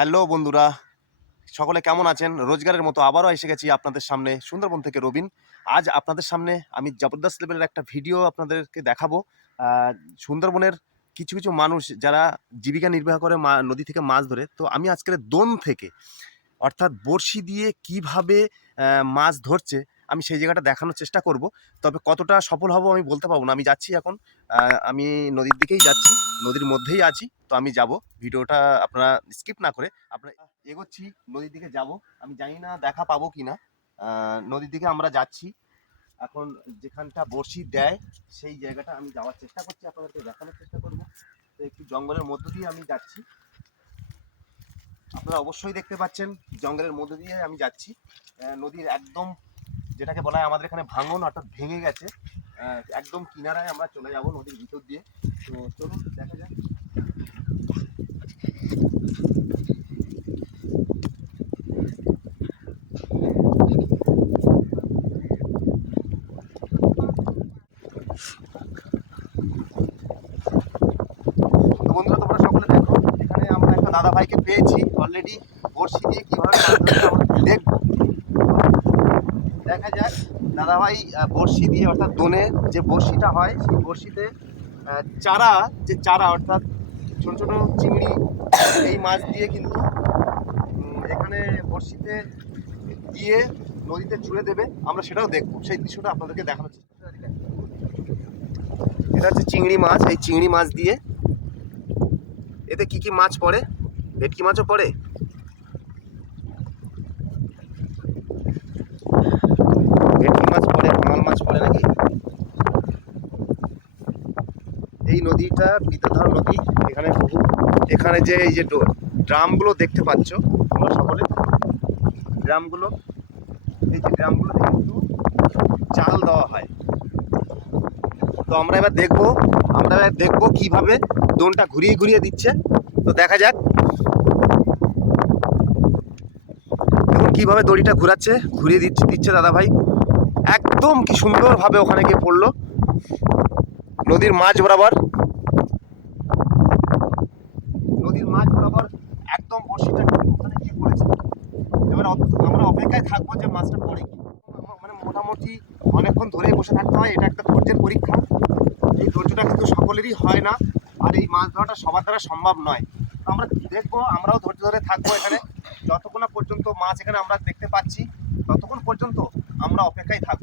Hello বন্ধুরা, সকলে কেমন আছেন? রোজগারের মতো আবারও এসে গেছি আপনাদের সামনে সুন্দরবন থেকে রবিন। আজ আপনাদের সামনে আমি জবরদস্ত লেভেলের একটা ভিডিও আপনাদেরকে দেখাবো। সুন্দরবনের কিছু কিছু মানুষ যারা জীবিকা নির্বাহ করে মা, নদী থেকে মাছ ধরে। তো আমি আজকের দোন থেকে, অর্থাৎ বড়শি দিয়ে কীভাবে মাছ ধরছে আমি সেই জায়গাটা দেখানোর চেষ্টা করব। তবে কতটা সফল হব আমি বলতে পারব না। আমি যাচ্ছি এখন আমি নদীর দিকেই যাচ্ছি, নদীর মধ্যেই আছি। তো আমি যাব। ভিডিওটা আপনারা স্কিপ না করে আপনারা এগোচ্ছি, নদীর দিকে যাব। আমি জানি না দেখা পাবো কি না নদীর দিকে আমরা যাচ্ছি। এখন যেখানটা বড়শি দেয়, সেই জায়গাটা আমি যাওয়ার চেষ্টা করছি, আপনাদেরকে দেখানোর চেষ্টা করব। তো একটু জঙ্গলের মধ্য দিয়ে আমি যাচ্ছি। আপনারা অবশ্যই দেখতে পাচ্ছেন, জঙ্গলের মধ্য দিয়ে আমি যাচ্ছি। নদীর একদম যেটাকে বলা হয় আমাদের এখানে ভাঙন, অর্থাৎ ভেঙে গেছে। একদম কিনারায় আমরা চলে যাব নদীর ভিতর দিয়ে। তো চলুন, দেখা যাক। দাদা ভাইকে পেয়েছি। অলরেডি বড়শি দিয়ে কীভাবে দেখব। দেখা যাক। দাদা ভাই আহ, বড়শি দিয়ে অর্থাৎ দোনে যে বড়শিটা হয় সেই বড়শিতে চারা যে চারা অর্থাৎ ছোটো ছোটো চিংড়ি এই মাছ দিয়ে কিন্তু এখানে বড়শিতে দিয়ে নদীতে ছুঁড়ে দেবে। আমরা সেটাও দেখব। সেই দৃশ্যটা আপনাদেরকে দেখানোর চেষ্টা এটা হচ্ছে চিংড়ি মাছ। এই চিংড়ি মাছ দিয়ে এতে কি কি মাছ পড়ে? ভেটকি মাছও পড়ে ভেটকি মাছ পড়ে ভাঙাল মাছ পড়ে নাকি এই নদীটা, বিদ্যাধর নদী, এখানে বহু, এখানে যে এই যে ড্রামগুলো দেখতে পাচ্ছ, তোমরা সকলে, ড্রামগুলো, এই যে ড্রামগুলোতে কিন্তু চাল দেওয়া হয়। তো আমরা এবার দেখব, আমরা এবার দেখব কীভাবে দোনটা ঘুরিয়ে ঘুরিয়ে দিচ্ছে। তো দেখা যাক। কীভাবে দড়িটা ঘোরাচ্ছে, ঘুরিয়ে দিচ্ছে দিচ্ছে দাদা ভাই একদম কি সুন্দরভাবে ওখানে গিয়ে পড়ল। নদীর মাছ বরাবর? নদীর মাছ বরাবর একদম বড়শিটা ওখানে গিয়ে পড়েছে। এবার আমরা অপেক্ষায় থাকব যে মাছটা পড়ে কি। মানে মোটামুটি অনেকক্ষণ ধরেই বসে থাকতে হয়। এটা একটা ধৈর্যের পরীক্ষা। এই ধৈর্যটা কিন্তু সকলেরই হয় না। আর এই মাছ ধরাটা সবার দ্বারা সম্ভব নয়। আমরা দেখব, আমরাও ধৈর্য ধরে থাকব এখানে। যতক্ষণ পর্যন্ত মাছ এখানে আমরা দেখতে পাচ্ছি, ততক্ষণ পর্যন্ত আমরা অপেক্ষায় থাকব।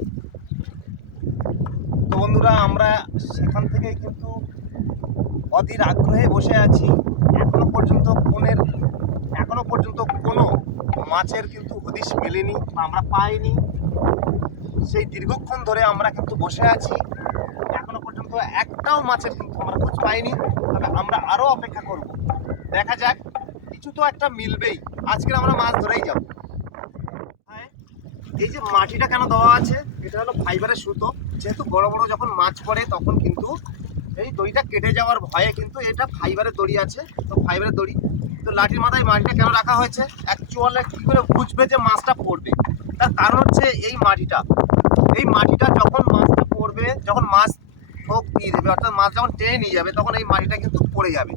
তো বন্ধুরা, আমরা সেখান থেকে কিন্তু অধীর আগ্রহে বসে আছি। এখনও পর্যন্ত কোনের এখনও পর্যন্ত কোনো মাছের কিন্তু হদিশ মেলেনি বা আমরা পাইনি। সেই দীর্ঘক্ষণ ধরে আমরা কিন্তু বসে আছি। এখনও পর্যন্ত একটাও মাছের কিন্তু আমরা খোঁজ পাইনি। তবে আমরা আরও অপেক্ষা করব। দেখা যাক, কিছু তো একটা মিলবেই। আজকে আমরা মাছ ধরেই যাব। এই যে মাটিটা কেন দেওয়া আছে, এটা হলো ফাইবারের সুতো। যেহেতু বড় বড় যখন মাছ পড়ে, তখন কিন্তু এই দড়িটা কেটে যাওয়ার ভয়ে কিন্তু এটা ফাইবারের দড়ি আছে। তো ফাইবারের দড়ি, তো লাঠির মাথায় মাটিটা কেন রাখা হয়েছে? অ্যাকচুয়ালি কী করে বুঝবে যে মাছটা পড়বে? তার কারণ হচ্ছে এই মাটিটা। এই মাটিটা যখন মাছটা পড়বে, যখন মাছ ঠোক দিয়ে দেবে, অর্থাৎ মাছ যখন টেনে নিয়ে যাবে, তখন এই মাটিটা কিন্তু পড়ে যাবে।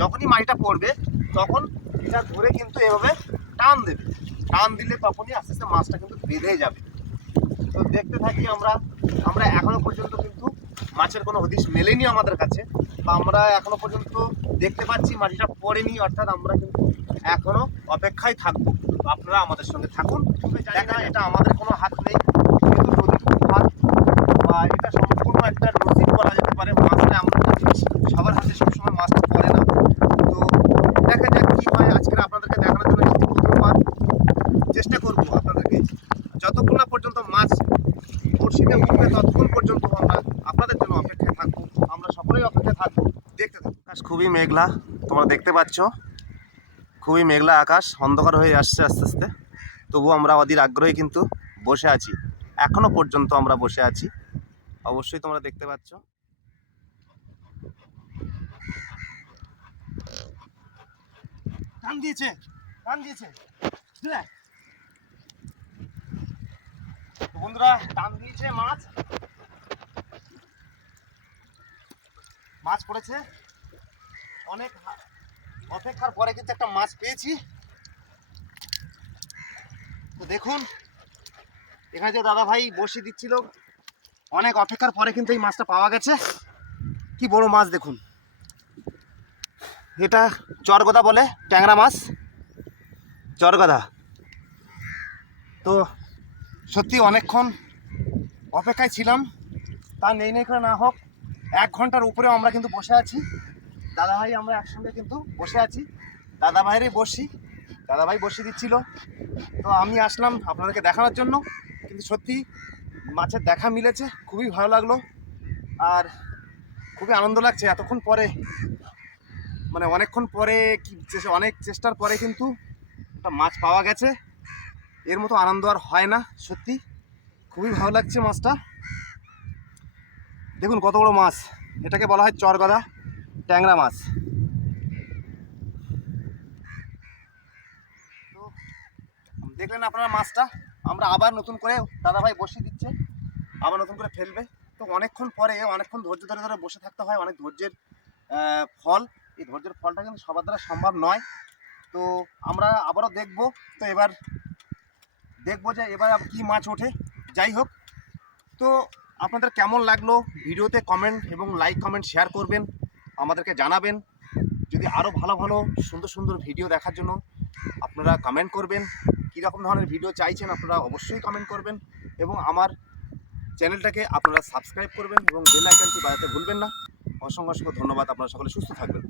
যখনই মাটিটা পড়বে, তখন এটা ধরে কিন্তু এভাবে টান দেবে। টান দিলে তখনই আস্তে আস্তে মাছটা কিন্তু বেঁধে যাবে। তো দেখতে থাকি আমরা আমরা এখনও পর্যন্ত কিন্তু মাছের কোনো হদিশ মেলেনি আমাদের কাছে। বা আমরা এখনও পর্যন্ত দেখতে পাচ্ছি মাটিটা পড়েনি অর্থাৎ আমরা কিন্তু এখনও অপেক্ষায় থাকব। আপনারা আমাদের সঙ্গে থাকুন। দেখা এটা আমাদের কোনো হাত নেই। কিন্তু নদীর হাত বা এটা সম্পূর্ণ একটা নসিব বলা যেতে পারে মাছটা এমন একটা জিনিস সবার হাতে সবসময় মাছটা পড়ে না তো দেখা যাক কি হয় আজকে আপনাদেরকে দেখানোর জন্য এসেছি প্রথমবার চেষ্টা করব আপনাদেরকে যতক্ষণ না পর্যন্ত মাছ বড়শিতে উঠবে ততক্ষণ পর্যন্ত আমরা আপনাদের জন্য অপেক্ষায় থাকব আমরা সকলেই অপেক্ষায় দেখতে আকাশ খুবই মেঘলা, তোমরা দেখতে পাচ্ছ। খুবই মেঘলা আকাশ, অন্ধকার হয়ে আসছে আস্তে আস্তে। তবু আমরা অধীর আগ্রহে কিন্তু বসে আছি। এখনও পর্যন্ত আমরা বসে আছি। অবশ্যই তোমরা দেখতে পাচ্ছ। বন্ধুরা, টান দিয়েছে মাছ। মাছ পড়েছে। অনেক অপেক্ষার পরে কিন্তু একটা মাছ পেয়েছি। তো দেখুন, এখানে যে দাদা ভাই বসি দিচ্ছিল, অনেক অপেক্ষার পরে কিন্তু এই মাছটা পাওয়া গেছে। কি বড় মাছ দেখুন। এটা চরগদা বলে, ট্যাংরা মাছ। চরগদা। তো সত্যি অনেকক্ষণ অপেক্ষায় ছিলাম। তা নেই নেই করে না হোক এক ঘণ্টার উপরেও আমরা কিন্তু বসে আছি। দাদা ভাই আমরা একসঙ্গে কিন্তু বসে আছি। দাদা ভাইয়েরই বসি। দাদা ভাই বসে দিচ্ছিল। তো আমি আসলাম আপনাদেরকে দেখানোর জন্য। কিন্তু সত্যি মাছের দেখা মিলেছে, খুবই ভালো লাগল। আর খুবই আনন্দ লাগছে এতক্ষণ পরে। মানে অনেকক্ষণ পরে অনেক চেষ্টার পরে কিন্তু একটা মাছ পাওয়া গেছে। এর মতো আনন্দ আর হয় না, সত্যি। খুবই ভালো লাগছে মাছটা। দেখুন কত বড় মাছ। এটাকে বলা হয় চরগদা ট্যাংরা মাছ। তো, দেখলেন আপনারা মাছটা? আমরা আবার নতুন করে দাদাভাই বসিয়ে দিচ্ছে, আবার নতুন করে ফেলবে। তো অনেকক্ষণ পরে, অনেকক্ষণ ধৈর্য ধরে ধরে বসে থাকতে হয়, অনেক ধৈর্যের ফল। এই ধৈর্যের ফলটা কিন্তু সবার দ্বারা সম্ভব নয়। তো আমরা আবারও দেখব, তো এবার দেখব যে এবার কী মাছ ওঠে। যাই হোক, তো আপনাদের কেমন লাগল ভিডিওতে কমেন্ট এবং লাইক কমেন্ট শেয়ার করবেন, আমাদেরকে জানাবেন। যদি আরও ভালো ভালো, সুন্দর সুন্দর ভিডিও দেখার জন্য আপনারা কমেন্ট করবেন। কীরকম ধরনের ভিডিও চাইছেন আপনারা অবশ্যই কমেন্ট করবেন এবং আমার চ্যানেলটাকে আপনারা সাবস্ক্রাইব করবেন এবং বেল আইকনটি বাজাতে ভুলবেন না। অসংখ্য অসংখ্য ধন্যবাদ। আপনারা সকলে সুস্থ থাকবেন।